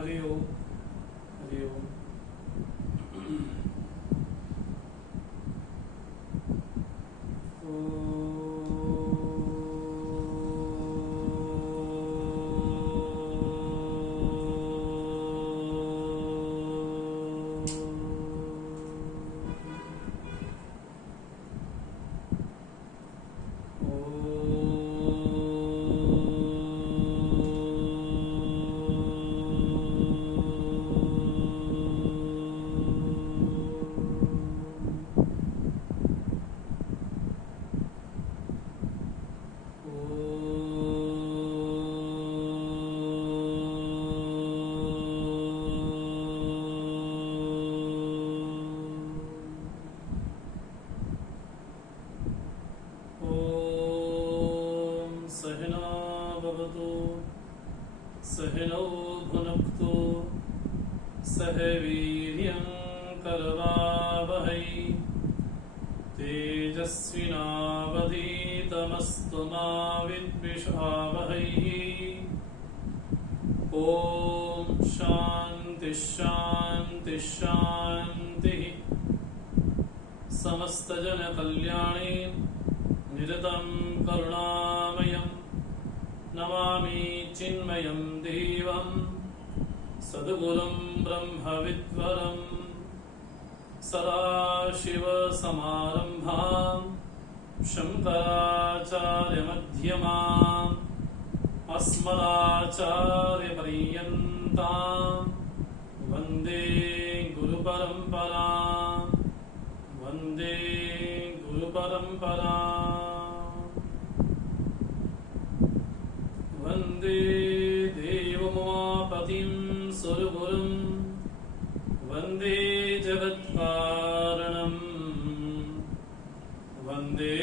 हरि ओम हरि ओम। सहनौ भुनक्तु सह वीर्यं करवावहै तेजस्विनावधीतमस्तु मा विद्विषावहै। ॐ शान्ति शान्ति शान्तिः। समस्तजनकल्याणे निरतं करुणामयं नमामि चिन्मयं देवं सद्गुरुं ब्रह्मविद्वरं सदाशिवसमारम्भां शङ्कराचार्यमध्यमाम् अस्मदाचार्यपर्यन्तां वन्दे गुरुपरम्परां वन्दे गुरुपरम्परां वन्दे देवोमापतिं सुरगुरुं वन्दे जगत्कारणं वन्दे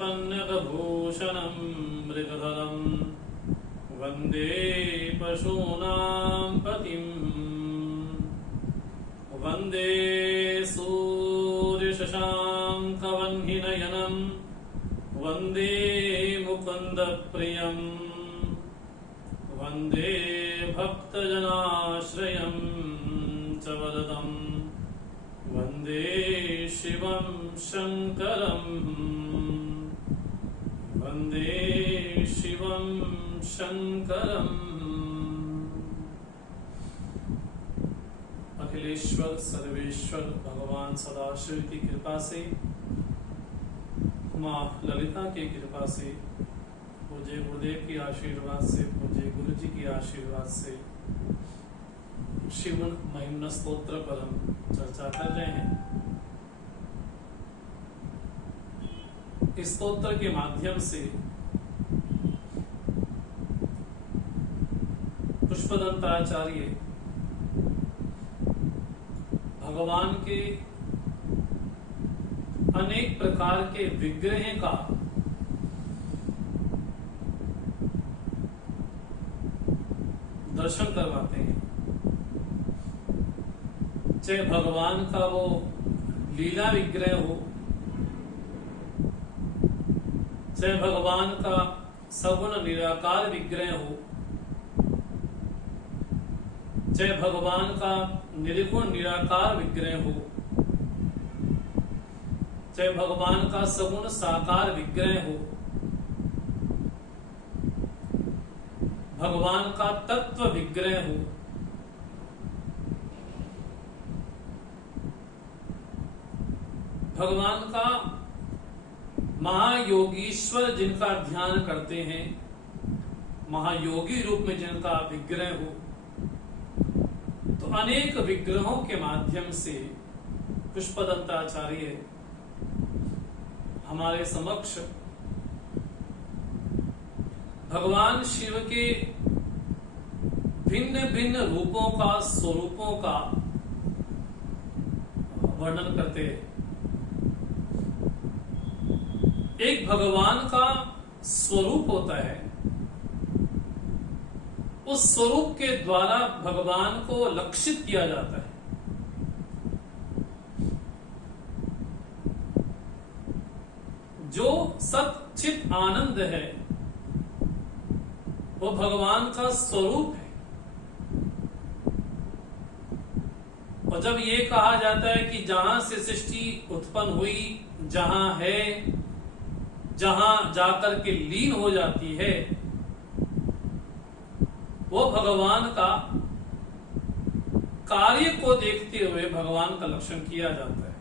पन्नगभूषणं मृगधरं वन्दे पशूनां पतिं वन्दे सूर्यशशाङ्कवह्निनयनं वन्दे मुकुन्दप्रियम् वन्दे भक्तजनाश्रयं च वरदं वन्दे शिवं शङ्करं वन्दे शिवं शङ्करम्। अखिलेश्वर सर्वेश्वर भगवान सदाशिव की कृपा से, माँ ललिता की कृपा से, पूज्य गुरुदेव की आशीर्वाद से, पूज्य गुरु जी की आशीर्वाद से शिव महिम्न स्तोत्र पर हम चर्चा कर रहे हैं। इस स्तोत्र के माध्यम से पुष्पदंताचार्य भगवान के अनेक प्रकार के विग्रह का दर्शन करवाते हैं। चाहे भगवान का वो लीला विग्रह हो, चाहे भगवान का सगुण निराकार विग्रह हो, चाहे भगवान का निर्गुण निराकार विग्रह हो, चाहे भगवान का सगुण साकार विग्रह हो, भगवान का तत्व विग्रह हो, भगवान का महायोगीश्वर जिनका ध्यान करते हैं, महायोगी रूप में जिनका विग्रह हो, तो अनेक विग्रहों के माध्यम से पुष्पदंताचार्य हमारे समक्ष भगवान शिव के भिन्न भिन्न रूपों का, स्वरूपों का वर्णन करते हैं। एक भगवान का स्वरूप होता है, उस स्वरूप के द्वारा भगवान को लक्षित किया जाता है। जो सच्चित आनंद है वो भगवान का स्वरूप है। और जब ये कहा जाता है कि जहां से सृष्टि उत्पन्न हुई, जहां है, जहां जाकर के लीन हो जाती है, वो भगवान का कार्य को देखते हुए भगवान का लक्षण किया जाता है।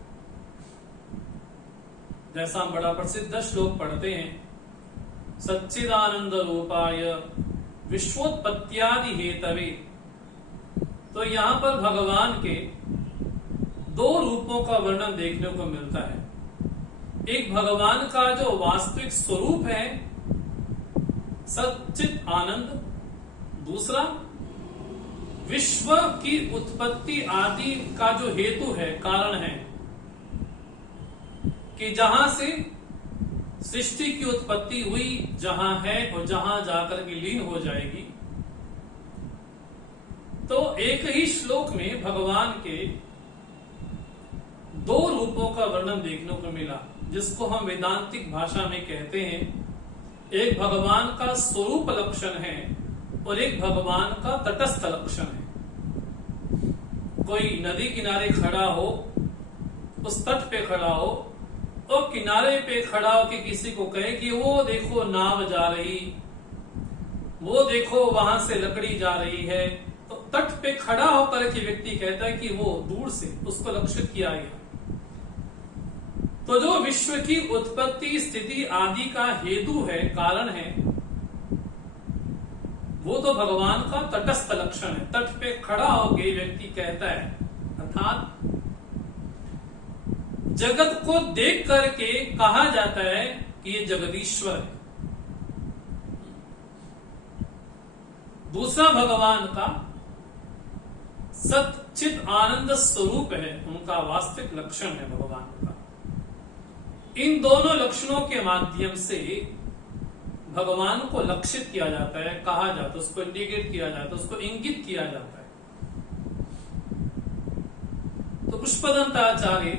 जैसा हम बड़ा प्रसिद्ध श्लोक पढ़ते हैं, सच्चिदानंद रूपाय विश्वोत्पत्त्यादि हेतवे, तो यहां पर भगवान के दो रूपों का वर्णन देखने को मिलता है। एक भगवान का जो वास्तविक स्वरूप है सच्चित आनंद, दूसरा विश्व की उत्पत्ति आदि का जो हेतु है, कारण है, कि जहां से सृष्टि की उत्पत्ति हुई, जहां है और जहां जाकर के लीन हो जाएगी। तो एक ही श्लोक में भगवान के दो रूपों का वर्णन देखने को मिला, जिसको हम वेदांतिक भाषा में कहते हैं, एक भगवान का स्वरूप लक्षण है और एक भगवान का तटस्थ लक्षण है। कोई नदी किनारे खड़ा हो, उस तट पे खड़ा हो और किनारे पे खड़ा हो के किसी को कहे कि वो देखो नाव जा रही, वो देखो वहां से लकड़ी जा रही है, तो तट पे खड़ा होकर के व्यक्ति कहता है कि वो दूर से उसको लक्षित किया गया। तो जो विश्व की उत्पत्ति स्थिति आदि का हेतु है, कारण है, वो तो भगवान का तटस्थ लक्षण है। तट पे खड़ा होकर व्यक्ति कहता है, अर्थात जगत को देख करके कहा जाता है कि ये जगदीश्वर है। दूसरा भगवान का सच्चित आनंद स्वरूप है, उनका वास्तविक लक्षण है भगवान का। इन दोनों लक्षणों के माध्यम से भगवान को लक्षित किया जाता है, कहा जाता है, उसको इंडिकेट किया जाता है, उसको इंगित किया जाता है। तो पुष्पदंताचार्य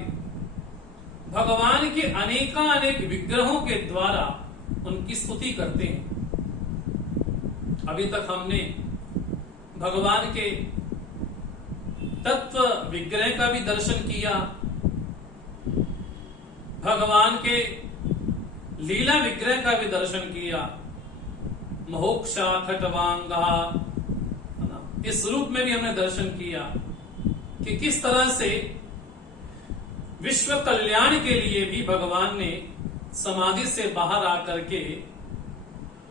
भगवान के अनेकानेक विग्रहों के द्वारा उनकी स्तुति करते हैं। अभी तक हमने भगवान के तत्व विग्रह का भी दर्शन किया, भगवान के लीला विग्रह का भी दर्शन किया, महोक्षा खटवांगा, इस रूप में भी हमने दर्शन किया कि किस तरह से विश्व कल्याण के लिए भी भगवान ने समाधि से बाहर आकर के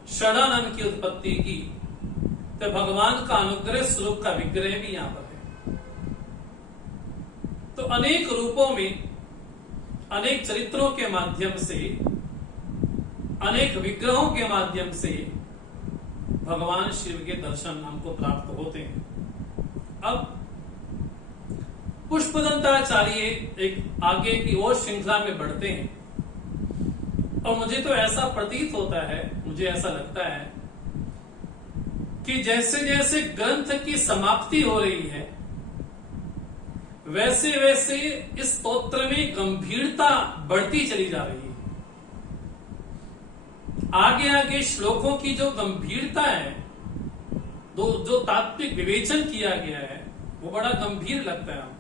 षडानंद की उत्पत्ति की। तो भगवान का अनुग्रह स्वरूप का विग्रह भी यहां पर है। तो अनेक रूपों में, अनेक चरित्रों के माध्यम से, अनेक विग्रहों के माध्यम से भगवान शिव के दर्शन हमको प्राप्त होते हैं। अब पुष्पदंताचार्य एक आगे की ओर श्रृंखला में बढ़ते हैं और मुझे तो ऐसा प्रतीत होता है, मुझे ऐसा लगता है कि जैसे जैसे ग्रंथ की समाप्ति हो रही है, वैसे वैसे इस स्तोत्र में गंभीरता बढ़ती चली जा रही है। आगे आगे श्लोकों की जो गंभीरता है, जो तात्विक विवेचन किया गया है, वो बड़ा गंभीर लगता है हमको।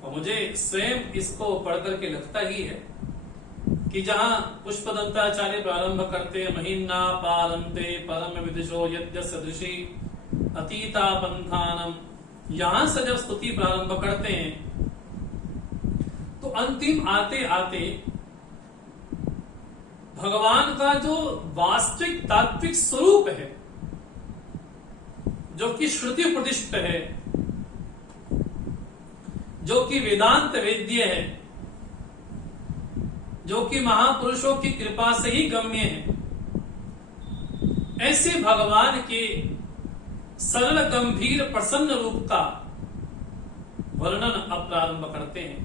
और मुझे स्वयं इसको पढ़ करके लगता ही है कि जहां पुष्पदंताचार्य प्रारंभ करते हैं, महिन्ना पालन्ते परम विदिशो यद्य सदृशी अतीता पंथानम, यहां से जब स्तुति प्रारंभ करते हैं तो अंतिम आते आते भगवान का जो वास्तविक तात्विक स्वरूप है, जो कि श्रुति प्रतिष्ठ है, जो कि वेदांत वेद्य है, जो कि महापुरुषों की कृपा से ही गम्य है, ऐसे भगवान के सरल गंभीर प्रसन्न रूप का वर्णन अब प्रारंभ करते हैं।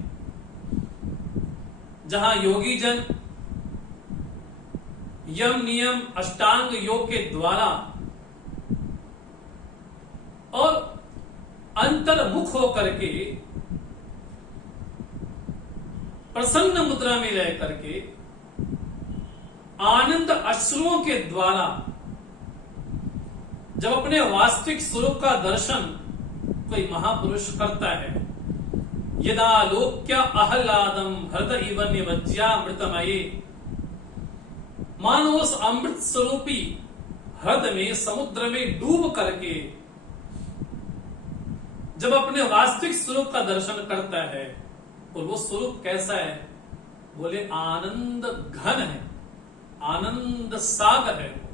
जहां योगी जन यम नियम अष्टांग योग के द्वारा और अंतर्मुख होकर के प्रसन्न मुद्रा में रह करके आनंद अश्रुओं के द्वारा जब अपने वास्तविक स्वरूप का दर्शन कोई महापुरुष करता है, यदालोक्य अहलादम हृदय इव निमज्ज्यामृतमये, मानो उस अमृत स्वरूपी हृदय में, समुद्र में डूब करके जब अपने वास्तविक स्वरूप का दर्शन करता है, और वो स्वरूप कैसा है? बोले आनंद घन है, आनंद सागर है।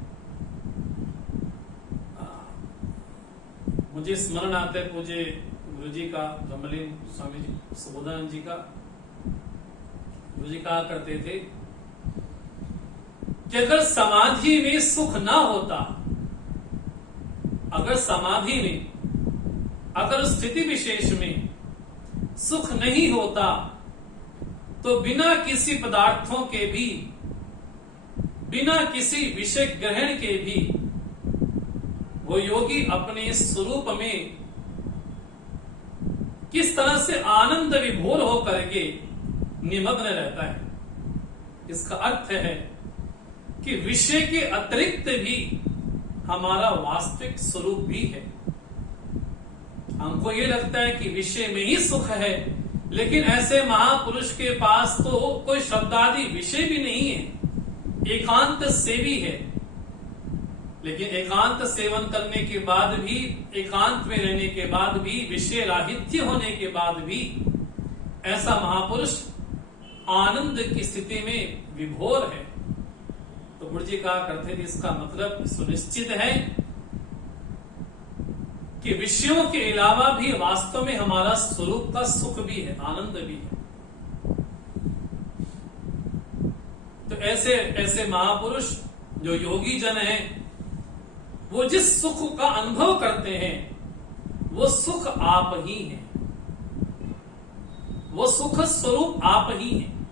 मुझे स्मरण आता है पूज्य गुरु जी का, ब्रह्मलीन स्वामी जी सुबोधानंद जी का। गुरु जी कहा करते थे कि अगर समाधि में सुख ना होता, अगर समाधि में, अगर स्थिति विशेष में सुख नहीं होता, तो बिना किसी पदार्थों के भी, बिना किसी विषय ग्रहण के भी वो योगी अपने स्वरूप में किस तरह से आनंद विभोर होकर के निमग्न रहता है। इसका अर्थ है कि विषय के अतिरिक्त भी हमारा वास्तविक स्वरूप भी है। हमको ये लगता है कि विषय में ही सुख है, लेकिन ऐसे महापुरुष के पास तो कोई शब्दादि विषय भी नहीं है, एकांत सेवी है। लेकिन एकांत सेवन करने के बाद भी, एकांत में रहने के बाद भी, विषय राहित्य होने के बाद भी ऐसा महापुरुष आनंद की स्थिति में विभोर है। तो गुरु जी कहा करते थे, इसका मतलब सुनिश्चित है कि विषयों के अलावा भी वास्तव में हमारा स्वरूप का सुख भी है, आनंद भी है। तो ऐसे ऐसे महापुरुष जो योगी जन हैं, वो जिस सुख का अनुभव करते हैं, वो सुख आप ही हैं, वो सुख स्वरूप आप ही हैं।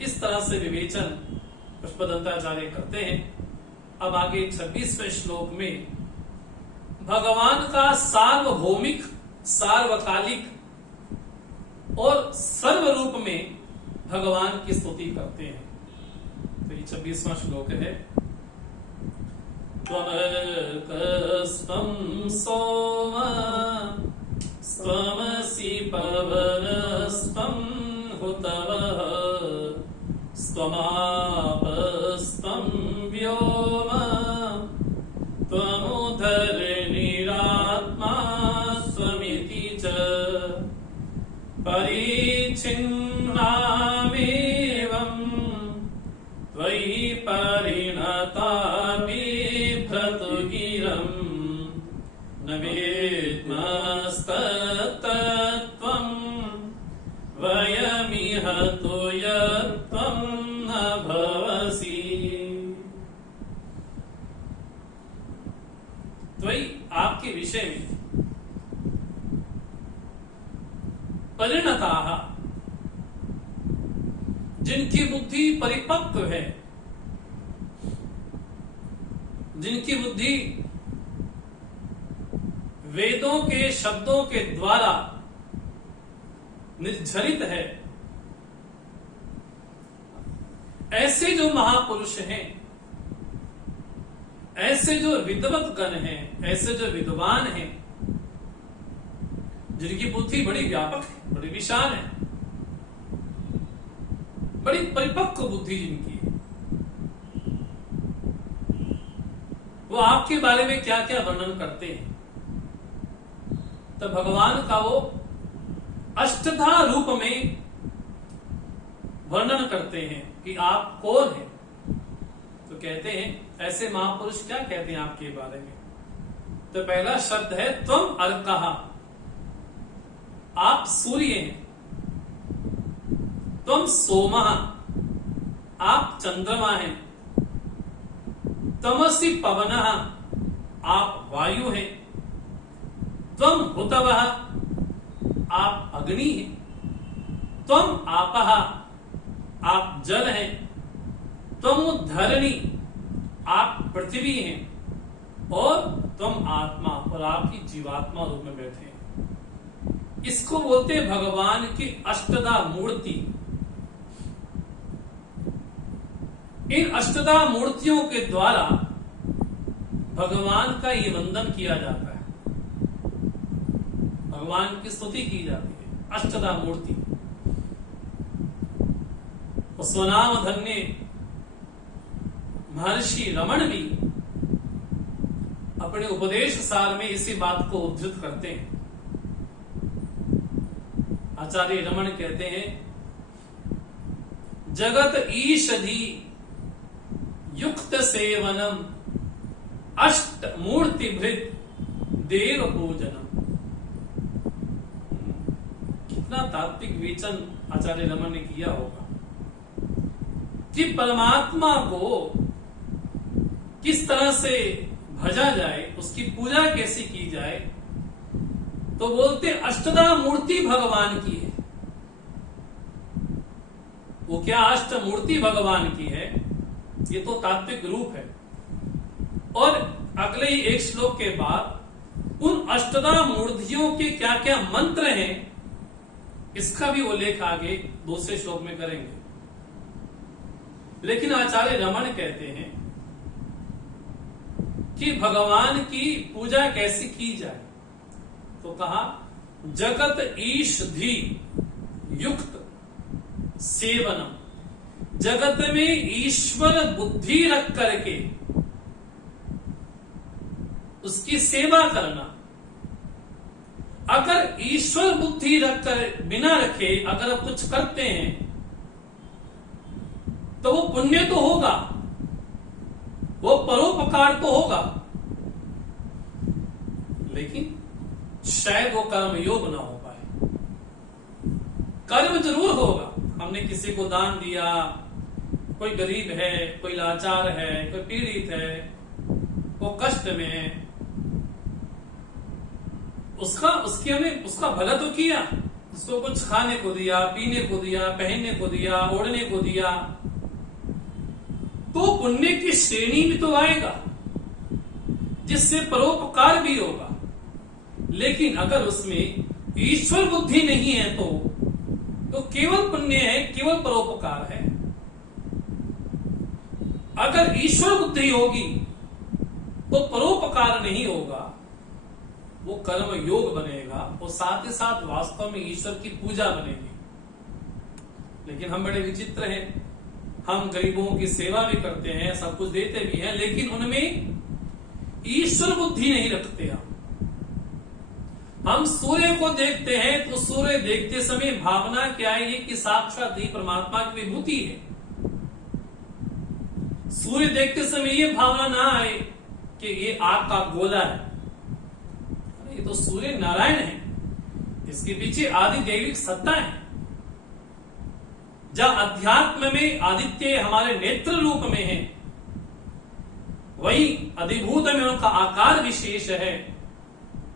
इस तरह से विवेचन पुष्पदंताचार्य करते हैं। अब आगे 26वें श्लोक में भगवान का सार्वभौमिक, सार्वकालिक और सर्वरूप में भगवान की स्तुति करते हैं। तो ये 26वां श्लोक है। त्वमर्कस्त्वं सोम स्वमसि पवनस्त्वं हुतवः स्वमापस्त्वं व्योम त्वमुदर्निरात्मा स्वमिति च परिच्छिन्नामेवं त्वयि परिणता बिभ्रतुगिरं न वेद्मस्तत्त्वं वयमिह तु यत्त्वं न भवसि। त्वयि आपके विषय में परिणताः, जिनकी बुद्धि परिपक्व है, जिनकी बुद्धि वेदों के शब्दों के द्वारा निर्झरित है, ऐसे जो महापुरुष हैं, ऐसे जो विद्वत गण हैं, ऐसे जो विद्वान हैं, जिनकी बुद्धि बड़ी व्यापक है, बड़ी विशाल है, बड़ी परिपक्व बुद्धि जिनकी है, वो आपके बारे में क्या क्या वर्णन करते हैं। तो भगवान का वो अष्टधा रूप में वर्णन करते हैं कि आप कौन हैं। तो कहते हैं, ऐसे महापुरुष क्या कहते हैं आपके बारे में। तो पहला शब्द है त्वम अर्कः, आप सूर्य हैं। त्वम सोमः, आप चंद्रमा हैं। तमसि पवनः, आप वायु हैं। त्वम हुतवः, आप अग्नि हैं। त्वम आपः, आप जल हैं। त्वम धरणी, आप पृथ्वी हैं। और त्वम आत्मा, और आपकी जीवात्मा रूप में बैठे हैं। इसको बोलते हैं भगवान की अष्टधा मूर्ति। इन अष्टधा मूर्तियों के द्वारा भगवान का ये वंदन किया जाता है। भगवान की स्तुति की जाती है, अष्टदा मूर्ति। तो स्वनाम धन्य महर्षि रमण भी अपने उपदेश सार में इसी बात को उद्धृत करते हैं। आचार्य रमण कहते हैं, जगत ईषधि युक्त सेवनम अष्ट मूर्ति भृत देव पूजनम। कितना तात्विक विचन आचार्य रमन ने किया होगा कि परमात्मा को किस तरह से भजा जाए, उसकी पूजा कैसी की जाए। तो बोलते अष्टदा मूर्ति भगवान की है। वो क्या अष्ट मूर्ति भगवान की है, ये तो तात्विक रूप है। और अगले ही एक श्लोक के बाद उन अष्टदा मूर्तियों के क्या क्या मंत्र हैं, इसका भी उल्लेख आगे दूसरे श्लोक में करेंगे। लेकिन आचार्य रमण कहते हैं कि भगवान की पूजा कैसी की जाए। तो कहा जगत ईषधि युक्त सेवनम, जगत में ईश्वर बुद्धि रख करके उसकी सेवा करना। अगर ईश्वर बुद्धि रखकर बिना रखे अगर आप कुछ करते हैं तो वो पुण्य तो होगा, वो परोपकार तो होगा, लेकिन शायद वो कर्म योग ना हो पाए। कर्म जरूर होगा। हमने किसी को दान दिया, कोई गरीब है, कोई लाचार है, कोई पीड़ित है, वो कष्ट में है, उसका भला तो किया, उसको कुछ खाने को दिया, पीने को दिया, पहनने को दिया, ओढ़ने को दिया, तो पुण्य की श्रेणी भी तो आएगा, जिससे परोपकार भी होगा। लेकिन अगर उसमें ईश्वर बुद्धि नहीं है तो केवल पुण्य है, केवल परोपकार है। अगर ईश्वर बुद्धि होगी तो परोपकार नहीं होगा, वो कर्म योग बनेगा, और साथ ही साथ वास्तव में ईश्वर की पूजा बनेगी। लेकिन हम बड़े विचित्र हैं, हम गरीबों की सेवा भी करते हैं, सब कुछ देते भी हैं, लेकिन उनमें ईश्वर बुद्धि नहीं रखते। हम सूर्य को देखते हैं तो सूर्य देखते समय भावना क्या है, ये कि साक्षात ही परमात्मा की विभूति है। सूर्य देखते समय ये भावना ना आए कि ये आग का गोला है, ये तो सूर्य नारायण है, इसके पीछे आदि दैविक सत्ता है। जहां अध्यात्म में आदित्य हमारे नेत्र रूप में है, वही अधिभूत में उनका आकार विशेष है,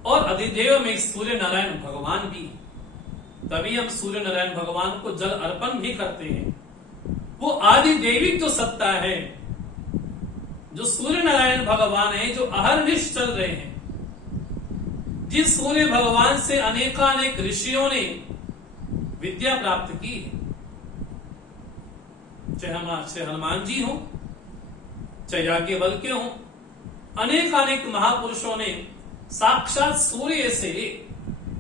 और अधिदेव में सूर्य नारायण भगवान भी। तभी हम सूर्य नारायण भगवान को जल अर्पण भी करते हैं। वो आदि दैविक जो सत्ता है, जो सूर्य नारायण भगवान है, जो अहर्निश चल रहे हैं, जिस सूर्य भगवान से अनेकानेक ऋषियों ने विद्या प्राप्त की है, चाहे हनुमान जी हो, चाहे याज्ञवल्क्य हो, अनेकानेक महापुरुषों ने साक्षात सूर्य से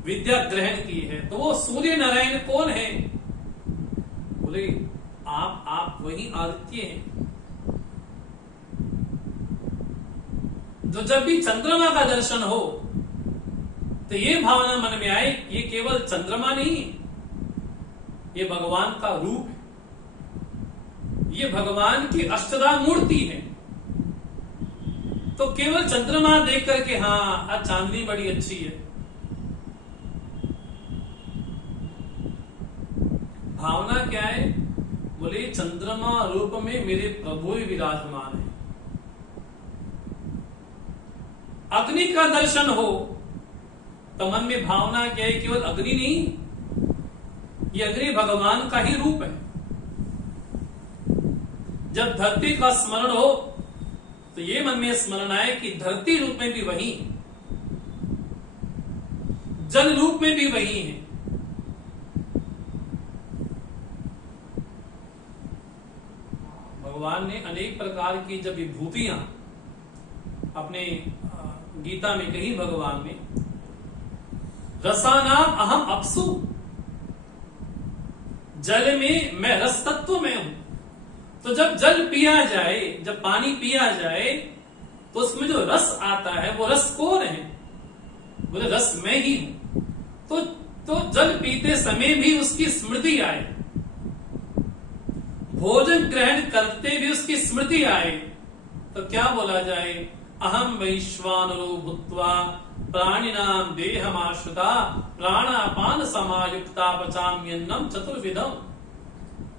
विद्या ग्रहण की है। तो वो सूर्य नारायण कौन है? बोले आप वही आदित्य हैं। तो जब भी चंद्रमा का दर्शन हो तो ये भावना मन में आए, ये केवल चंद्रमा नहीं, ये भगवान का रूप है, ये भगवान की अष्टदा मूर्ति है। तो केवल चंद्रमा देख करके हाँ आज चांदनी बड़ी अच्छी है, भावना क्या है? बोले चंद्रमा रूप में मेरे प्रभु ही विराजमान है। अग्नि का दर्शन हो तो मन में भावना क्या है? केवल अग्नि नहीं, ये अग्नि भगवान का ही रूप है। जब धरती का स्मरण हो तो ये मन में स्मरण आए कि धरती रूप में भी वही, जल रूप में भी वही है। भगवान ने अनेक प्रकार की जब विभूतियां अपने गीता में कही भगवान ने, रसानाम अहम अपसु, जल में मैं रस तत्व में हूं। तो जब जल पिया जाए, जब पानी पिया जाए, तो उसमें जो रस आता है वो रस कौन है? बोले रस मैं ही हूं। तो जल पीते समय भी उसकी स्मृति आए, भोजन ग्रहण करते भी उसकी स्मृति आए, तो क्या बोला जाए? अहम वैश्वानरो भूत्वा प्राणिनाम देहमाश्रिता प्राणापान समायुक्ता पचाम्यन्नम चतुर्विधम।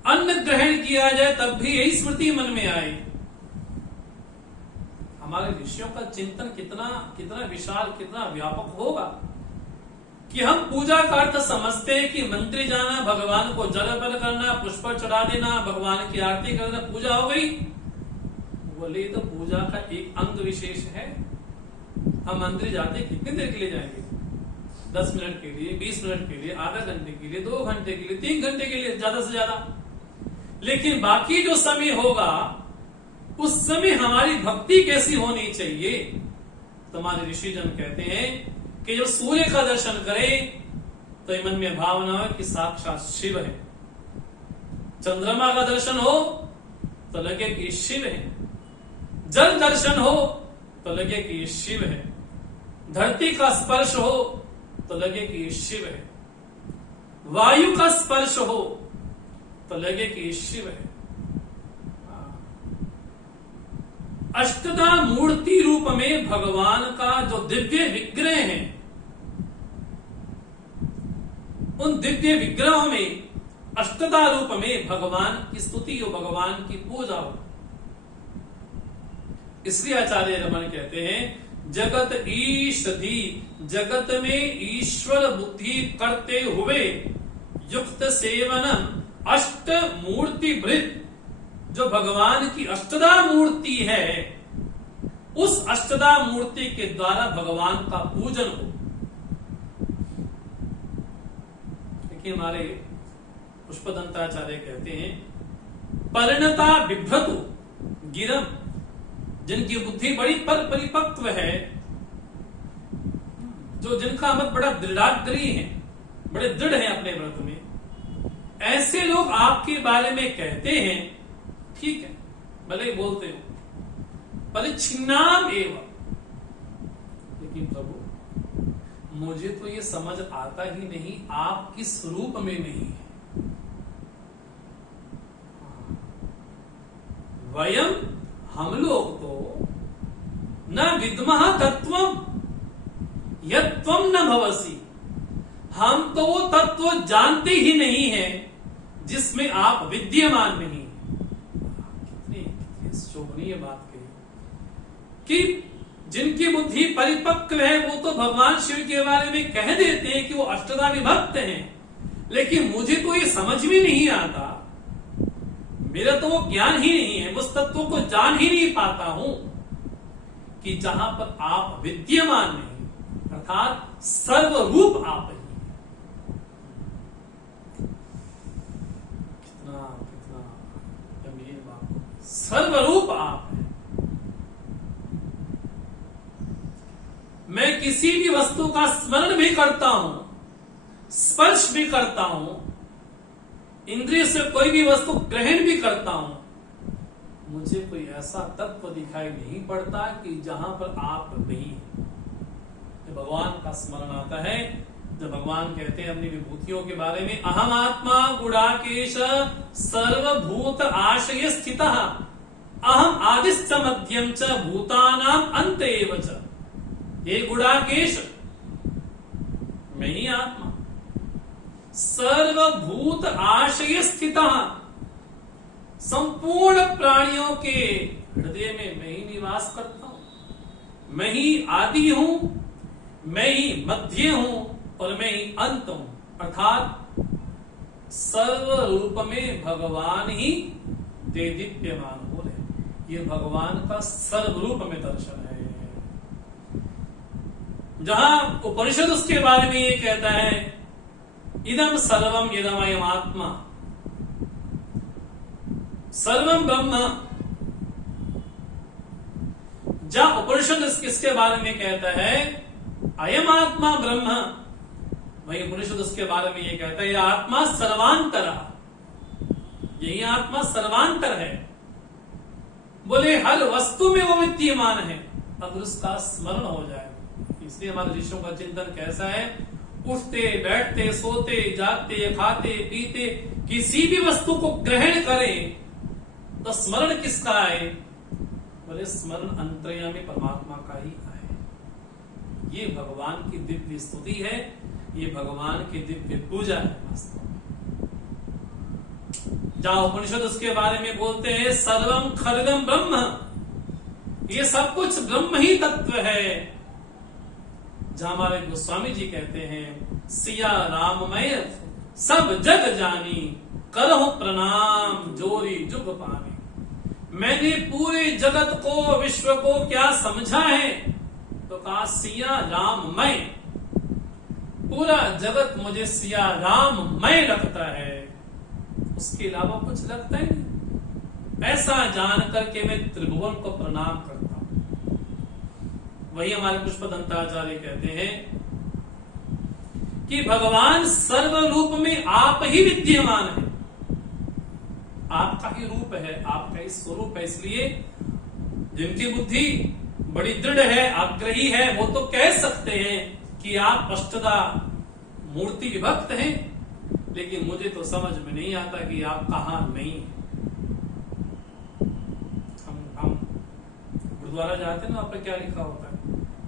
अन्न ग्रहण किया जाए तब भी यही स्मृति मन में आए। हमारे ऋषियों का चिंतन कितना कितना विशाल, कितना व्यापक होगा कि हम पूजा का अर्थ समझते हैं कि मंदिर जाना, भगवान को जल अर्पण करना, पुष्प चढ़ा देना, भगवान की आरती करना, पूजा हो गई। बोले तो पूजा का एक अंग विशेष है। हम मंदिर जाते कितनी देर के लिए जाएंगे? 10 मिनट के लिए, 20 मिनट के लिए, आधा घंटे के लिए, 2 घंटे के लिए, 3 घंटे के लिए, ज्यादा से ज्यादा। लेकिन बाकी जो समय होगा उस समय हमारी भक्ति कैसी होनी चाहिए? तो हमारे ऋषिजन कहते हैं कि जब सूर्य का दर्शन करें तो मन में भावना हो कि साक्षात शिव है। चंद्रमा का दर्शन हो तो लगे कि शिव है। जल दर्शन हो तो लगे कि ये शिव है। धरती का स्पर्श हो तो लगे कि ये शिव है। वायु का स्पर्श हो तो लगे कि ये शिव है। अष्टदा मूर्ति रूप में भगवान का जो दिव्य विग्रह है, उन दिव्य विग्रहों में अष्टदा रूप में भगवान की स्तुति हो, भगवान की पूजा हो। इसलिए आचार्य रमन कहते हैं जगत ईशधि, जगत में ईश्वर बुद्धि करते हुए युक्त सेवनम अष्ट मूर्ति भृत। जो भगवान की अष्टदा मूर्ति है, उस अष्टदा मूर्ति के द्वारा भगवान का पूजन हो। देखिए हमारे पुष्पदंताचार्य कहते हैं परिणता बिभ्रतु गिरम, जिनकी बुद्धि बड़ी परिपक्व है, जो जिनका मत बड़ा दृढ़ाग्रही है, बड़े दृढ़ है अपने व्रत में, ऐसे लोग आपके बारे में कहते हैं, ठीक है भले ही बोलते हो, परिच्छिन्नाम एवं, लेकिन प्रभु मुझे तो ये समझ आता ही नहीं आप किस रूप में नहीं है। वयम, हम लोग तो न विद्मः तत्वम यत्वम न भवसी, हम तो वो तत्व जानते ही नहीं है जिसमें आप विद्यमान नहीं। कितनी शोभनीय बात कही कि जिनकी बुद्धि परिपक्व है वो तो भगवान शिव के बारे में कह देते हैं कि वो अष्टदा विभक्त हैं, लेकिन मुझे तो ये समझ में नहीं आता, मेरा तो वो ज्ञान ही नहीं है, उस तत्व को जान ही नहीं पाता हूं कि जहां पर आप विद्यमान नहीं, अर्थात सर्वरूप आप ही। कितना कितना गंभीर बात, सर्वरूप आप है। मैं किसी भी वस्तु का स्मरण भी करता हूं, स्पर्श भी करता हूं, इंद्रिय से कोई भी वस्तु ग्रहण भी करता हूं, मुझे कोई ऐसा तत्व दिखाई नहीं पड़ता कि जहां पर आप नहीं हैं। जब भगवान का स्मरण आता है, जब भगवान कहते हैं अपनी विभूतियों के बारे में, अहम आत्मा गुडाकेश सर्वभूत आशय स्थितः अहम आदिश्च मध्यम च भूतानाम अंत एव च। ये गुडाकेश मैं ही आत्मा, सर्वभूत आशय स्थितः, संपूर्ण प्राणियों के हृदय में मैं ही निवास करता हूं, मैं ही आदि हूं, मैं ही मध्य हूं और मैं ही अंत हूं, अर्थात सर्व रूप में भगवान ही देदीप्यमान हो रहे। ये भगवान का सर्वरूप में दर्शन है। जहां उपनिषद उसके बारे में ये कहता है इदम सर्वम यदमयम आत्मा सर्वम ब्रह्म, जहां उपनिषद किसके बारे में कहता है अयम आत्मा ब्रह्म, वही उपनिषद उसके बारे में ये कहता है, ये आत्मा सर्वांतर, यही आत्मा सर्वांतर है। बोले हर वस्तु में वो विद्यमान है, अगर उसका स्मरण हो जाए। इसलिए हमारे ऋषियों का चिंतन कैसा है, उठते बैठते सोते जागते खाते पीते किसी भी वस्तु को ग्रहण करें तो स्मरण किसका है? बोले स्मरण अंतर्यामी परमात्मा का ही है। ये भगवान की दिव्य स्तुति है, ये भगवान की दिव्य पूजा है वास्तव में। जहां उपनिषद उसके बारे में बोलते हैं सर्वम खड्गम ब्रह्म, ये सब कुछ ब्रह्म ही तत्व है। जहां हमारे गोस्वामी जी कहते हैं सिया राममय सब जग जानी, करहु प्रणाम जोरी जुग पानी। मैंने पूरे जगत को विश्व को क्या समझा है? तो कहा सिया राममय, पूरा जगत मुझे सिया राममय लगता है, उसके अलावा कुछ लगता ही नहीं। ऐसा जान करके मैं त्रिभुवन को प्रणाम करता हूं। वही हमारे पुष्पदंताचार्य कहते हैं कि भगवान सर्व रूप में आप ही विद्यमान है, आपका ही रूप है, आपका ही स्वरूप है। इसलिए जिनकी बुद्धि बड़ी दृढ़ है, आग्रही है, वो तो कह सकते हैं कि आप अष्टधा मूर्ति विभक्त हैं, लेकिन मुझे तो समझ में नहीं आता कि आप कहां नहीं है। हम गुरुद्वारा जाते हैं ना, वहां पर क्या लिखा होता है,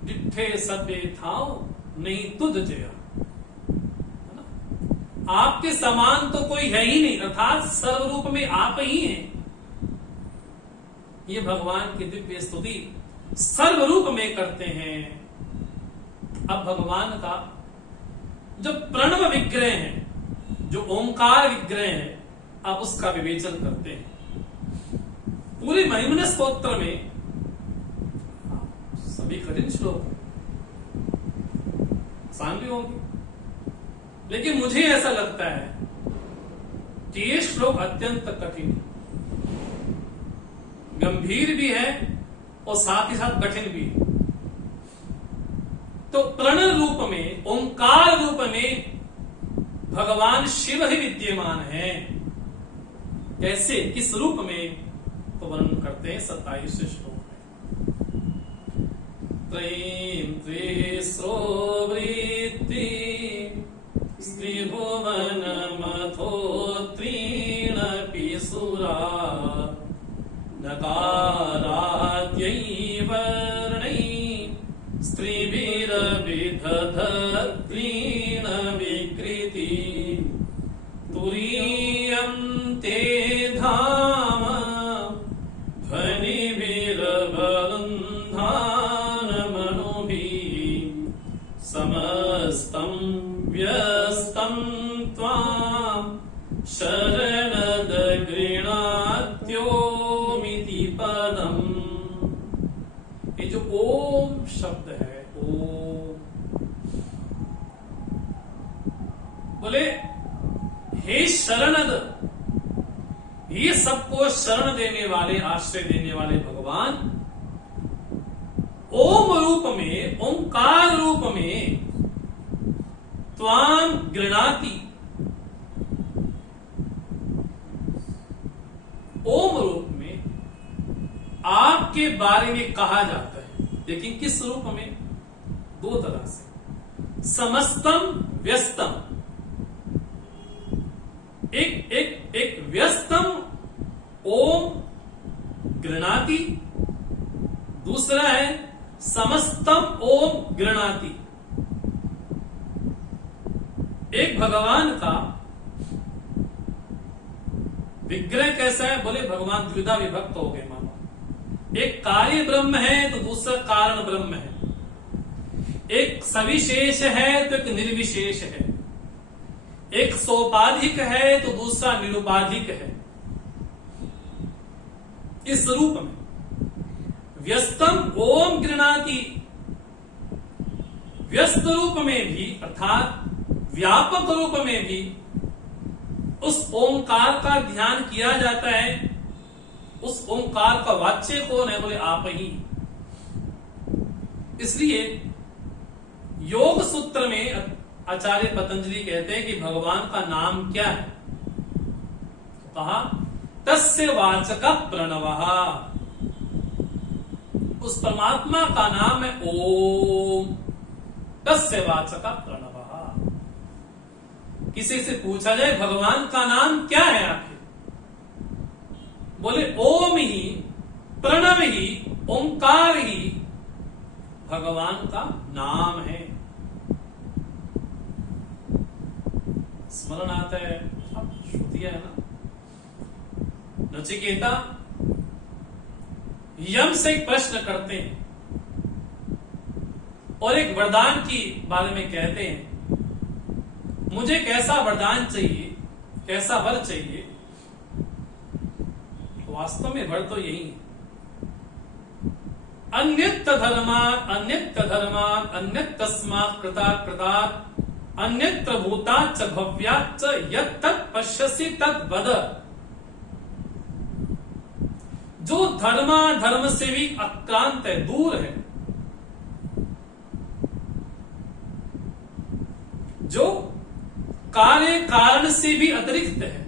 डिठे सबे थाओ नहीं तुझ जया, है ना? आपके समान तो कोई है ही नहीं, अर्थात सर्वरूप में आप ही हैं। ये भगवान की दिव्य स्तुति सर्वरूप में करते हैं। अब भगवान का जो प्रणव विग्रह है, जो ओंकार विग्रह है, आप उसका विवेचन करते हैं। पूरे महिमन स्तोत्र में सभी कठिन श्लोक आसान भी होंगे, लेकिन मुझे ऐसा लगता है कि ये श्लोक अत्यंत कठिन, गंभीर भी है और साथ ही साथ कठिन भी है। तो प्रणव रूप में, ओंकार रूप में भगवान शिव ही विद्यमान है। कैसे, किस रूप में? तो वर्णन करते हैं 27 श्लोक में। त्रयीं त्रिस्रो वृत्ति स्त्रिभुवन मथो त्रीणपि सुरा नकाराद्यै वर्णै स्त्रीभिरभिदधत्रीण विकृति तुरीयं ते धाम ध्वनिभिरवरुन्धानमनुभिः समस्तं व्यस्तं त्वां शरणद गृह्णात्योमिति पदम्। ये जो ओम शब्द है, ओम, बोले हे शरणद, ये सबको शरण देने वाले, आश्रय देने वाले भगवान ओम रूप में, ओंकार रूप में त्वां गृह्णाति, ओम रूप में आपके बारे में कहा जाता है। लेकिन किस रूप में? दो तरह से, समस्तम व्यस्तम, एक व्यस्तम ओम गृह्णाति, दूसरा है समस्तम ओम गृह्णाति। एक भगवान का विग्रह कैसा है? बोले भगवान द्विधा विभक्त हो गए। मानो एक कार्य ब्रह्म है तो दूसरा कारण ब्रह्म है, एक सविशेष है तो एक निर्विशेष है, एक सोपाधिक है तो दूसरा निरुपाधिक है। इस रूप में व्यस्तम ओम गृह्णाति, व्यस्त रूप में भी अर्थात व्यापक रूप में भी उस ओंकार का ध्यान किया जाता है। उस ओंकार का वाच्य कौन है? बोले आप ही। इसलिए योग सूत्र में आचार्य पतंजलि कहते हैं कि भगवान का नाम क्या है? कहा तस्य वाचक प्रणवः, उस परमात्मा का नाम है ओम। तस्य वाचक प्रणवः। किसी से पूछा जाए भगवान का नाम क्या है आखिर, बोले ओम ही, प्रणव ही, ओंकार ही भगवान का नाम है। स्मरण आता है, अब श्रुतियां है ना। नचिकेता यम से एक प्रश्न करते हैं और एक वरदान की बारे में कहते हैं, मुझे कैसा वरदान चाहिए, कैसा वर चाहिए। वास्तव में वर तो यही है, अन्यत्र धर्मात् अन्यत्र धर्मात् अन्यत् तस्मात् कृतात् कृतात् अन्यत्र भूताच्च भव्याच्च यत् तत् पश्यसि तद् वद। जो धर्मा धर्म से भी अक्रांत है, दूर है, जो कार्य कारण से भी अतिरिक्त है,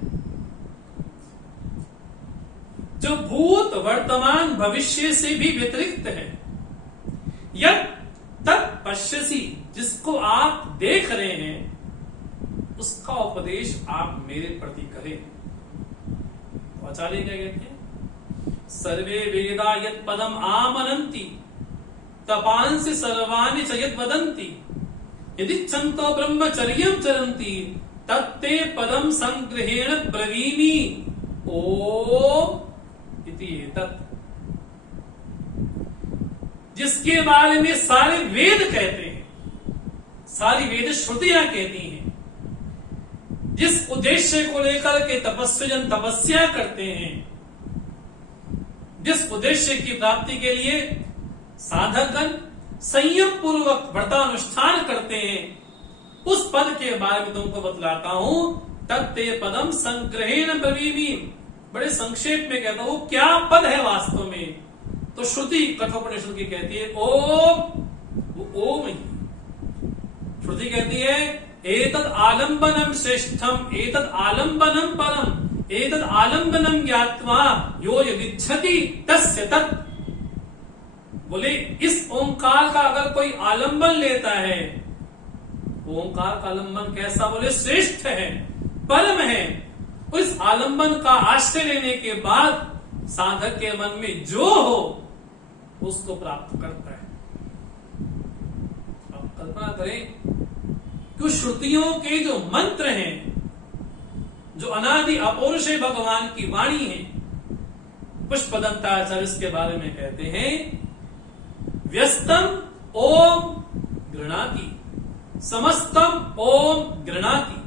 जो भूत वर्तमान भविष्य से भी व्यतिरिक्त है, यत् तत् पश्यसि, जिसको आप देख रहे हैं उसका उपदेश आप मेरे प्रति करें। तो आचार्य क्या कहते हैं, सर्वे वेदा यत् पदम आमनन्ति तपांसि सर्वाणि च यत् वदन्ति यदि चन्तो ब्रह्मचर्यं चरन्ति तत्ते पदम संग्रहेण ब्रवीमि ओम इति एतत्। जिसके बारे में सारे वेद कहते हैं, सारी वेद श्रुतियां कहती हैं, जिस उद्देश्य को लेकर के तपस्विजन तपस्या करते हैं, जिस उद्देश्य की प्राप्ति के लिए साधकगण संयम पूर्वक व्रतानुष्ठान करते हैं, उस पद के बारे में तुमको बतलाता हूं। तत्ते पदम संग्रहेण ब्रवीमि, बड़े संक्षेप में कहता हूं क्या पद है वास्तव में। तो श्रुति कठोपनिषद की कहती है ओम, वो ओम ही। श्रुति कहती है एतद आलंबनम श्रेष्ठम एतद आलंबनम परम एतद आलंबनम ज्ञात्वा यो विच्छति तस्य तत्। बोले इस ओंकार का अगर कोई आलंबन लेता है, ओंकार का आलंबन कैसा, बोले श्रेष्ठ है, परम है। उस आलंबन का आश्रय लेने के बाद साधक के मन में जो हो उसको प्राप्त करता है। अब कल्पना करें कि श्रुतियों के जो मंत्र हैं, जो अनादि अपौरुष भगवान की वाणी है, पुष्पदंताचार्य इसके बारे में कहते हैं व्यस्तम ओम गृणाति समस्तम ओम गृणाति।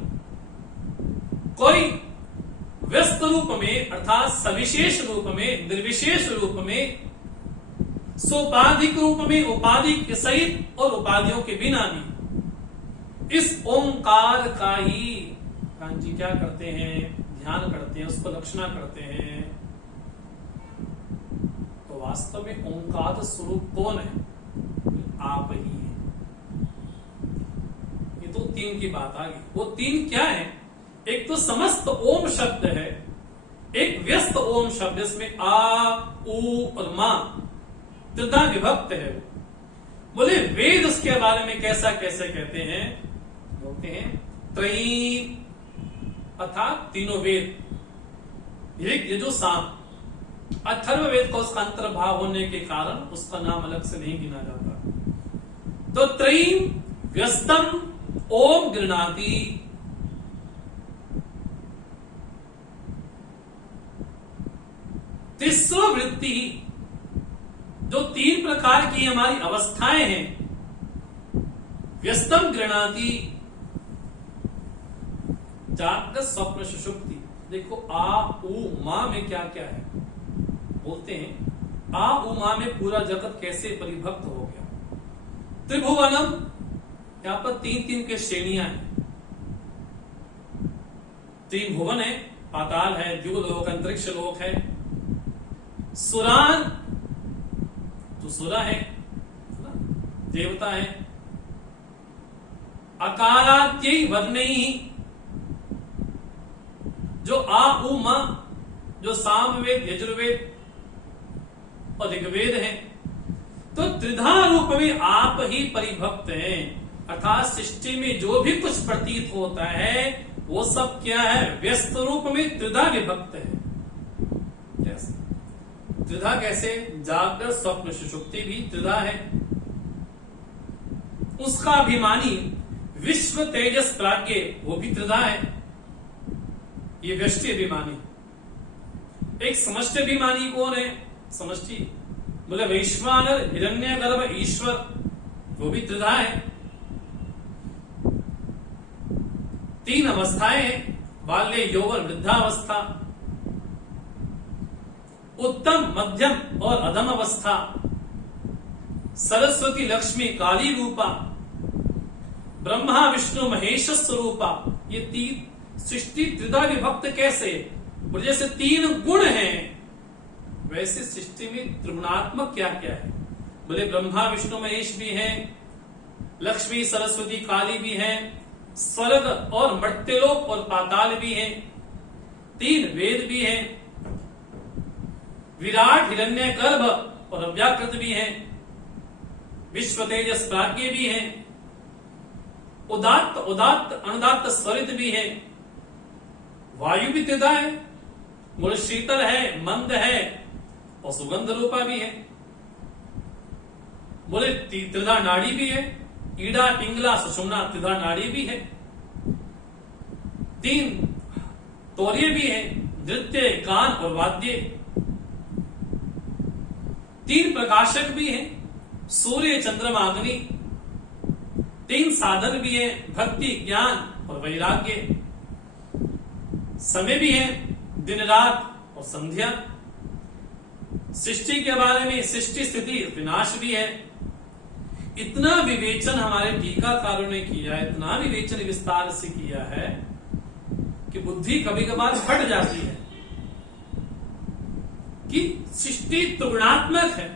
कोई व्यस्त रूप में अर्थात सविशेष रूप में, निर्विशेष रूप में, सोपाधिक रूप में, उपाधि के सहित और उपाधियों के बिना भी इस ओंकार का ही कान जी क्या करते हैं, ध्यान करते हैं, उसको लक्षणा करते हैं। तो वास्तव में ओंकार स्वरूप कौन है, आप ही है। ये तो तीन की बात आ गई। वो तीन क्या है, एक तो समस्त ओम शब्द है, एक व्यस्त ओम शब्द, इसमें आ उ और मा त्रिधा विभक्त है। बोले वेद उसके बारे में कैसा कैसे कहते हैं, बोलते हैं त्रयी अर्थात तीनों वेद, ऋग यजुः साम। अथर्व वेद का उसका अंतर्भाव होने के कारण उसका नाम अलग से नहीं गिना जाता। तो त्रयी व्यस्तम ओम गृणाति, तिस्रो वृत्ति, जो तीन प्रकार की हमारी अवस्थाएं हैं, व्यस्तम गृणाति, जागृत स्वप्न सुषुप्ति। देखो आ उ मा में क्या क्या है, बोलते हैं आ उ मा में पूरा जगत कैसे परिभक्त हो गया। त्रिभुवनम, यहां पर तीन तीन के श्रेणियां हैं। तीन भुवन है, पाताल है, द्युलोक अंतरिक्ष लोक है। सुरान, जो सुरा है, देवता है। अकाराद्यै वर्णैः, जो आ उ म, जो सामवेद, यजुर्वेद और ऋग्वेद है, तो त्रिधा रूप में आप ही परिभक्त हैं। अर्थात सृष्टि में जो भी कुछ प्रतीत होता है वो सब क्या है, व्यस्त रूप में त्रिधा विभक्त है। त्रिधा कैसे, जागृत स्वप्न सुषुप्ति भी त्रिधा है। उसका अभिमानी विश्व तेजस प्राज्ञ वो भी त्रिधा है, ये व्यष्टि अभिमानी। एक समष्टि अभिमानी कौन है, समष्टि बोले वैश्वानर हिरण्यगर्भ ईश्वर, वो भी त्रिधा है। तीन अवस्थाएं हैं, बाल्य यौवन वृद्धावस्था, उत्तम मध्यम और अधम अवस्था, सरस्वती लक्ष्मी काली रूपा, ब्रह्मा विष्णु महेश स्वरूपा। ये तीन सृष्टि त्रिधा विभक्त कैसे, और जैसे तीन गुण हैं वैसे सृष्टि में त्रिगुणात्मक क्या क्या है। बोले ब्रह्मा विष्णु महेश भी हैं, लक्ष्मी सरस्वती काली भी हैं, स्वर्ग और मर्त्यलोक और पाताल भी हैं, तीन वेद भी हैं, विराट हिरण्यगर्भ और अव्याकृत भी हैं, विश्व तेजस प्राज्ञ भी हैं, उदात्त उदात्त अनुदात्त स्वरित भी है, वायु भी त्रिधा है, बोले शीतल है, मंद है और सुगंध रूपा भी है। बोले त्रिधा नाड़ी भी है, ईड़ा पिंगला सुषुम्ना त्रिधा नाड़ी भी है, तीन तौर्य भी है, नृत्य गान और वाद्य, तीन प्रकाशक भी है, सूर्य चंद्रमा अग्नि, तीन साधन भी है, भक्ति ज्ञान और वैराग्य, समय भी है, दिन रात और संध्या, सृष्टि के बारे में सृष्टि स्थिति विनाश भी है। इतना विवेचन हमारे टीकाकारों ने किया है, इतना विवेचन विस्तार से किया है कि बुद्धि कभी कभार फट जाती है कि सृष्टि त्रिगुणात्मक है।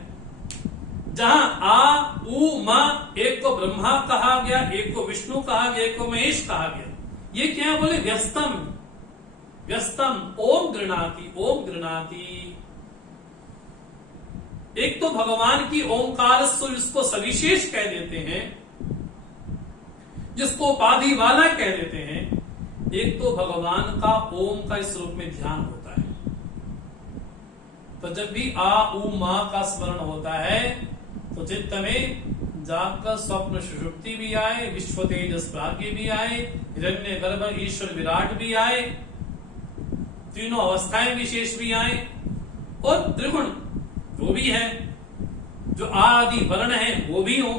जहां आ उ म, एक को ब्रह्मा कहा गया, एक को विष्णु कहा गया, एक को महेश कहा गया, ये क्या बोले व्यस्तम व्यस्तम ओम गृणाति, ओम गृणाति। एक तो भगवान की ओंकार स्वर जिसको सविशेष कह देते हैं, जिसको उपाधि वाला कह देते हैं, एक तो भगवान का ओम का इस रूप में ध्यान होता है। तो जब भी आ उ मा का स्मरण होता है तो चित्त में जागकर स्वप्न सुषुप्ति भी आए, विश्व तेजस प्राज्ञ भी आए, हिरण्य गर्भ ईश्वर विराट भी आए, तीनों अवस्थाएं विशेष भी आए, और त्रिगुण वो भी है, जो आदि वर्ण है वो भी हो।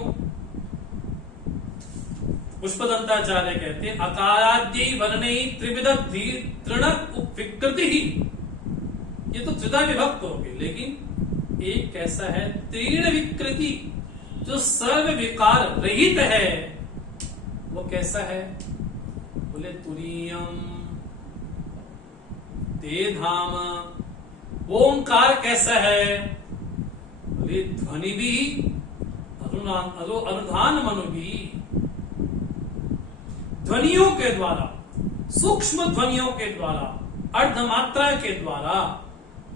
पुष्पदंताचार्य कहते हैं अकाराद्यै वर्णै त्रिविध तृणक विकृति ही, ये तो त्रिधा विभक्त हो गई, लेकिन एक कैसा है तीर्ण विकृति, जो सर्व विकार रहित है, वो कैसा है, बोले तुरीयम ते धाम। ओंकार कैसा है, बोले ध्वनि भी अनुधान मनु भी, ध्वनियों के द्वारा, सूक्ष्म ध्वनियों के द्वारा, अर्धमात्रा के द्वारा,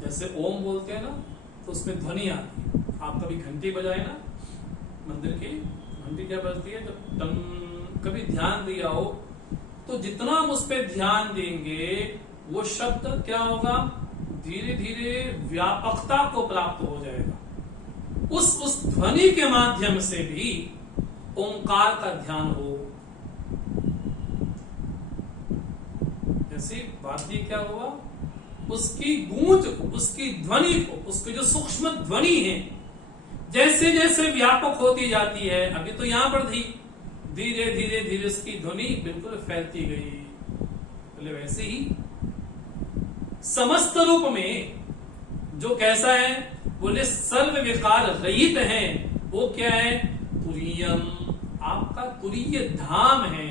जैसे ओम बोलते हैं ना तो उसमें ध्वनि आती है। आप कभी घंटी बजाए ना, मंदिर की घंटी क्या बजती है, जब टंग, कभी ध्यान दिया हो तो जितना हम उस पर ध्यान देंगे वो शब्द क्या होगा, धीरे धीरे व्यापकता को प्राप्त हो जाएगा। उस ध्वनि के माध्यम से भी ओंकार का ध्यान हो। जैसे वाद्य क्या हुआ, उसकी गूंज को, उसकी ध्वनि को, उसकी जो सूक्ष्म ध्वनि है जैसे जैसे व्यापक होती जाती है, अभी तो यहां पर थी, धीरे धीरे धीरे उसकी ध्वनि बिल्कुल फैलती गई। बोले वैसे ही समस्त रूप में जो कैसा है, बोले सर्व विकार रहित है, वो क्या है, तुरीयम, आपका तुरीय धाम है,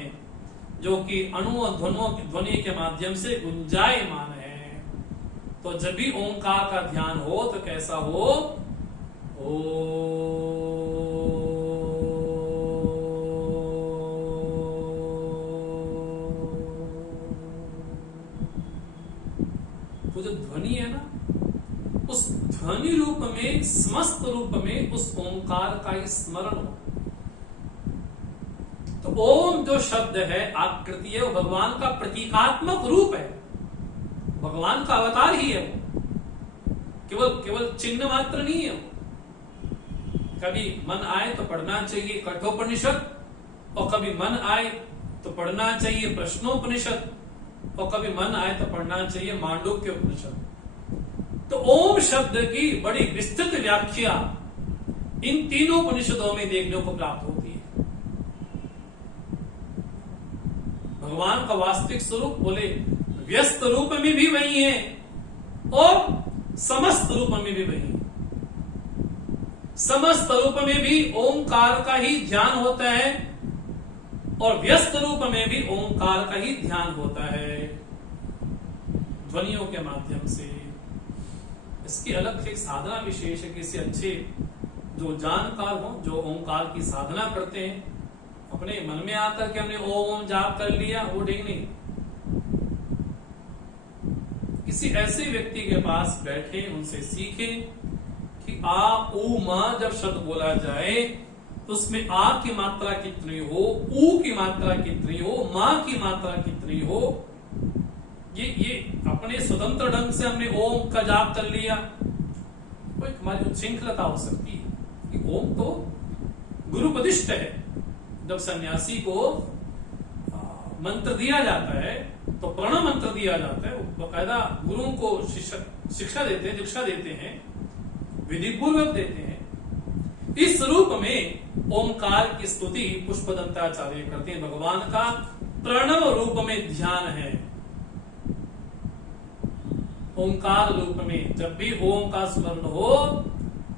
जो कि अणु और ध्वनि के माध्यम से गुंजायमान है। तो जब भी ओंकार का ध्यान हो तो कैसा हो, ओ, में समस्त रूप में उस ओंकार का ही स्मरण हो। तो ओम जो शब्द है आकृति है, वो भगवान का प्रतीकात्मक रूप है, भगवान का अवतार ही है वो, केवल केवल चिन्ह मात्र नहीं है वो। कभी मन आए तो पढ़ना चाहिए कठोपनिषद, और कभी मन आए तो पढ़ना चाहिए प्रश्नोपनिषद, और कभी मन आए तो पढ़ना चाहिए मांडूक्य उपनिषद। तो ओम शब्द की बड़ी विस्तृत व्याख्या इन तीनों उपनिषदों में देखने को प्राप्त होती है। भगवान का वास्तविक स्वरूप बोले व्यस्त रूप में भी वही है और समस्त रूप में भी वही है। समस्त रूप में भी ओंकार का ही ध्यान होता है और व्यस्त रूप में भी ओंकार का ही ध्यान होता है ध्वनियों के माध्यम से। इसकी अलग से एक साधना विशेष है। किसी अच्छे जो जानकार हो, जो ओंकार की साधना करते हैं, अपने मन में आकर के हमने ओम जाप कर लिया, वो ठीक नहीं। किसी ऐसे व्यक्ति के पास बैठे, उनसे सीखें कि आ ऊ मां जब शब्द बोला जाए तो उसमें आ की मात्रा कितनी हो, ऊ की मात्रा कितनी हो, मां की मात्रा कितनी हो। ये अपने स्वतंत्र ढंग से हमने ओम का जाप कर लिया, तो एक हमारी उच्छृंखलता हो सकती है कि ओम तो गुरुपदिष्ट है। जब सन्यासी को मंत्र दिया जाता है तो प्रणव मंत्र दिया जाता है, बकायदा गुरुओं को शिक्षा देते हैं, दीक्षा देते हैं, विधि पूर्वक देते हैं। इस रूप में ओंकार की स्तुति पुष्पदंताचार्य करते हैं। भगवान का प्रणव रूप में ध्यान है। ओंकार रूप में जब भी ओम का स्मरण हो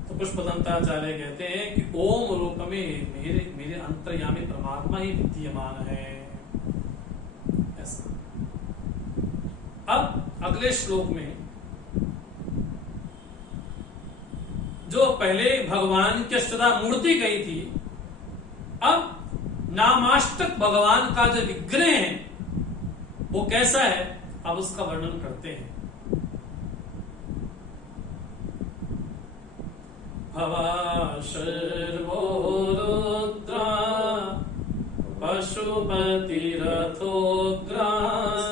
तो पुष्पदंताचार्य कहते हैं कि ओम रूप में मेरे अंतर्यामी परमात्मा ही विद्यमान है। ऐसा। अब अगले श्लोक में जो पहले भगवान की अष्टधा मूर्ति गई थी, अब नामाष्टक भगवान का जो विग्रह है वो कैसा है, अब उसका वर्णन करते हैं। भवा शर्वो रुद्रा पशुपति रथोग्रा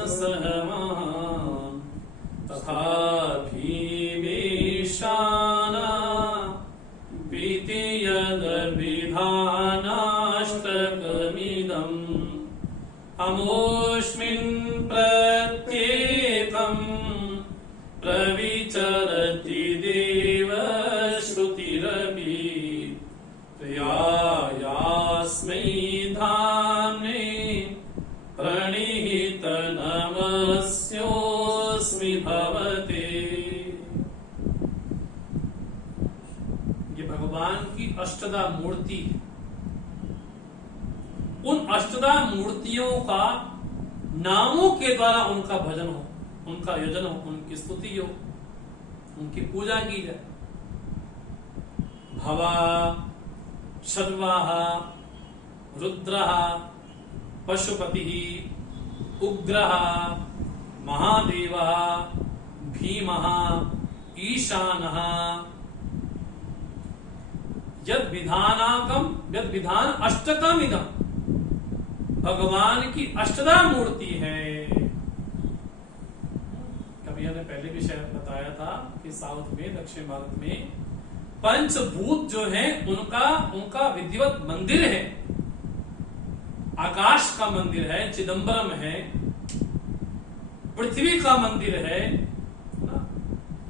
सहमान तथा भीमेशाना पीति यदभिधानाष्टकमिदम् अमोऽस्मिन् प्रत्येकम् प्रविचरति देव श्रुतिरपि यास्मै धाम्ने प्रणिहित नमस्योऽस्मि भवते। ये भगवान की अष्टधा मूर्ति, उन अष्टधा मूर्तियों का नामों के द्वारा उनका भजन हो, उनका यजन हो, उनकी स्तुति हो, उनकी पूजा की जाए। भवा शर्वाः रुद्रः पशुपतिः उग्रः महादेवः भीमः ईशानः यद विधान अष्टकम इदम, भगवान की अष्टधा मूर्ति है। कभी हमने पहले भी शायद बताया था कि साउथ में, दक्षिण भारत में पंचभूत जो है उनका विधिवत मंदिर है। आकाश का मंदिर है, चिदंबरम है, पृथ्वी का मंदिर है ना?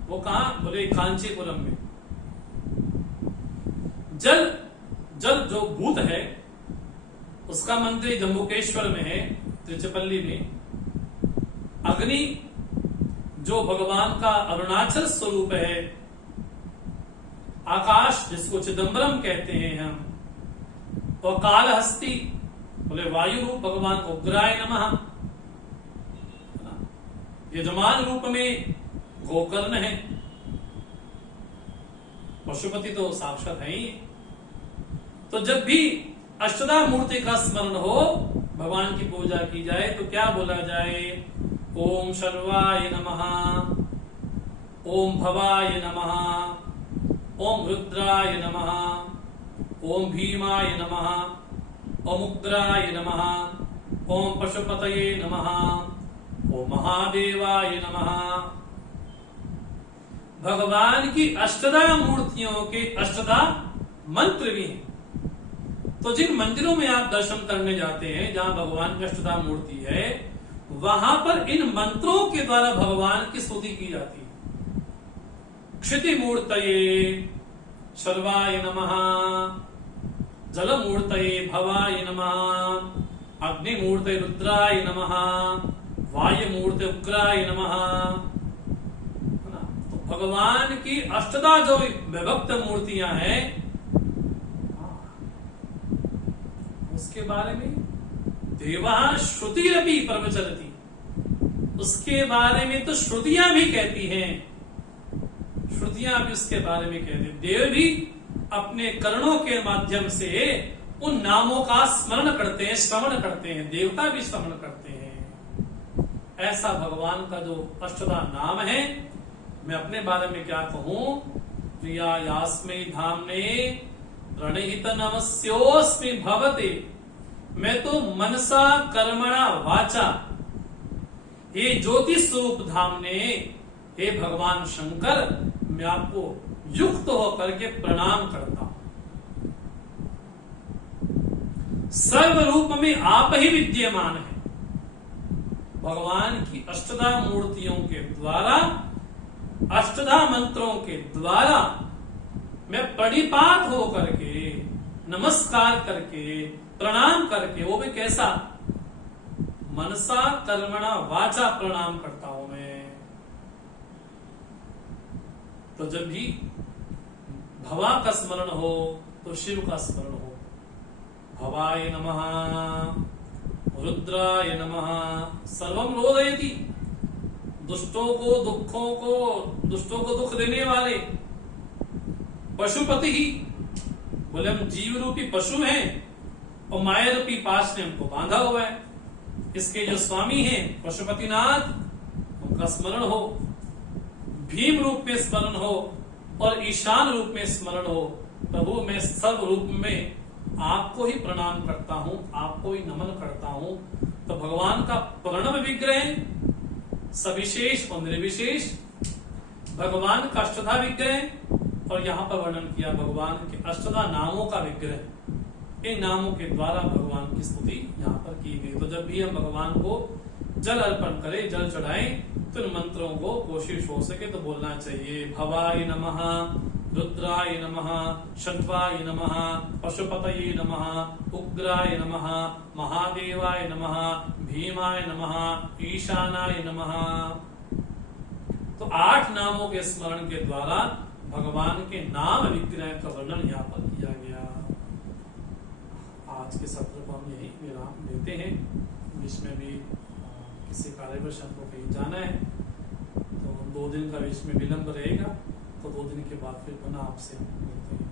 वो कहां बोले कांचीपुरम में। जल जो भूत है उसका मंदिर जम्बुकेश्वर में है, त्रिचपल्ली में। अग्नि जो भगवान का अरुणाचल स्वरूप है, आकाश जिसको चिदंबरम कहते हैं हम, और कालहस्ती बोले वायु रूप भगवान को उग्राय नमः। यजमान रूप में गोकर्ण है, पशुपति तो साक्षात है ही। तो जब भी अष्टधा मूर्ति का स्मरण हो, भगवान की पूजा की जाए तो क्या बोला जाए? ओम शर्वाय नमः, ओम भवाय नमः, ओम रुद्राय नमः, ओम भीमाय नमः, ओम उग्राय नमः, ओम पशुपतये नमः, ओम महादेवाय नमः। भगवान की अष्टधा मूर्तियों के अष्टधा मंत्र भी हैं। तो जिन मंदिरों में आप दर्शन करने जाते हैं जहां भगवान की अष्टधा मूर्ति है, वहां पर इन मंत्रों के द्वारा भगवान की स्तुति की जाती है। क्षिति मूर्तये सर्वाय नमः, जल मूर्तये भवाय नमः, अग्नि मूर्तये रुद्राय नमः, वायु मूर्तये उग्राय नमः। तो भगवान की अष्टधा जो विभक्त मूर्तियां हैं, उसके बारे में देवा श्रुतिरपि प्रवचरति, उसके बारे में तो श्रुतियां भी कहती हैं, श्रुतियां भी उसके बारे में कहती हैं। देव भी अपने कर्णों के माध्यम से उन नामों का स्मरण करते हैं, श्रवण करते हैं, देवता भी श्रवण करते हैं। ऐसा भगवान का जो अष्टधा नाम है, मैं अपने बारे में क्या कहूं, प्रिया यास्मै धामने प्रणहित नमस्योस्मि भवते, मैं तो मनसा कर्मणा वाचा, हे ज्योति स्वरूप धाम ने, हे भगवान शंकर, मैं आपको युक्त होकर के प्रणाम करता हूं। सर्व रूप में आप ही विद्यमान है। भगवान की अष्टधा मूर्तियों के द्वारा, अष्टधा मंत्रों के द्वारा मैं परिपात होकर के, नमस्कार करके, प्रणाम करके, वो भी कैसा, मनसा कर्मणा वाचा प्रणाम करता हूं मैं। तो जब भी भवा का स्मरण हो तो शिव का स्मरण हो। भवाय नमः, रुद्राय नमः, सर्वम रोदयति, दुष्टों को दुख देने वाले पशुपति ही, बोले हम जीव रूपी पशु हैं और माया रूपी पाश ने हमको बांधा हुआ है। इसके जो स्वामी हैं पशुपतिनाथ, उनका स्मरण हो, भीम रूप में स्मरण हो और ईशान रूप में स्मरण हो। प्रभु मैं सब रूप में आपको ही प्रणाम करता हूं, आपको ही नमन करता हूं। तो भगवान का प्रणव विग्रह, सविशेष और निर्विशेष, भगवान का अष्टधा विग्रह, और यहां पर वर्णन किया भगवान के अष्टधा नामों का विग्रह। इन नामों के द्वारा भगवान की स्तुति यहाँ पर की गई। तो जब भी हम भगवान को जल अर्पण करें, जल चढ़ाएं, तो इन मंत्रों को कोशिश हो सके तो बोलना चाहिए। भवाय नमः, रुद्राय नमः, षट्वाय नमः, पशुपतये नमः, उग्राय नमः, महादेवाय नमः, भीमाय नमः, ईशानाय नमः। तो 8 नामों के स्मरण के द्वारा भगवान के नाम विग्रह का वर्णन यहाँ पर किया गया। आज के सत्र को हम यही विराम देते हैं। इसमें भी किसी कार्यवश हमको कहीं जाना है तो 2 दिन का बीच में विलंब रहेगा, तो 2 दिन के बाद फिर पुनः आपसे मिलते हैं।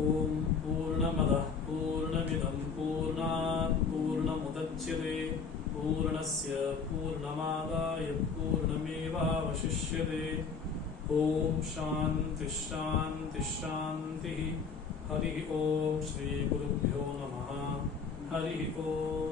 ओम पूर्णमदः पूर्णमिदं पूर्णात् पूर्णमुदच्यते पूर्णस्य पूर्णमादाय पूर्णमेवावशिष्यते। ओम शांति शांति शांति। हरि ओम। श्री गुरुभ्यो नमः। हरि ओम।